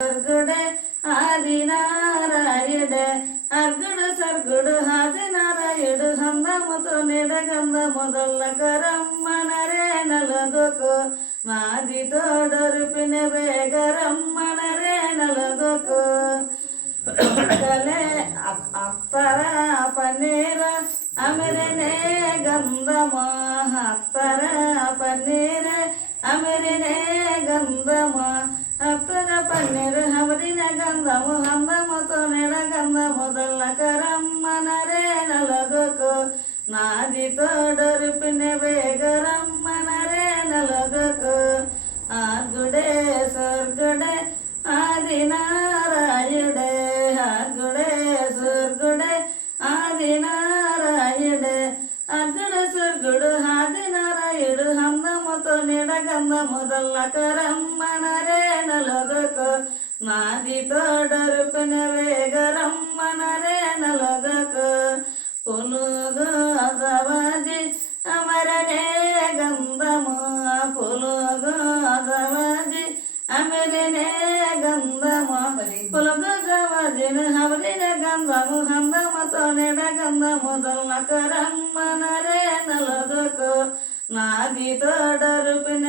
സർഗുടെ ആദിനാരായടെ అర్గుడు సర్గుడు హాజనారాయుడు హందముతో నిడగంద మొదల కరమ్మనరే నలగొకు నాది తోడొరుపిన వేగరమ్మనరే నలగొకు కలే అత్తర పన్నీర అమిరినే గంధమో అత్తర పన్నీర అమిరినే గంధమో అత్తర పన్నీరు హమరిన గంధము హందముతో నిడగంధము దొల్లకరమ్మనరే నలగొకు నాది తోడొరుపిన వేగరమ్మనరే నలగొకు ఆర్గుడే స్వర్గుడే ఆదినారాయుడే ఆర్గుడే స్వర్గుడే ఆదినారాయుడే అర్గుడు స్వర్గుడు ఆదినారాయుడు హందముతో నిడగంధము దొల్లకరమ్మనరే నలగొకు నాది తోడొరుపిన వేగరమ్మనరే నలగొకు పులుగు జవజి అమరనే గంధము పులుగు జవజి అమరనే గంధము పులుగు జవజిని హమరిన గంధము హందముతో నిడగంధము దొల్లకరమ్మనరే నలగొకు నాది తోడొరుపిన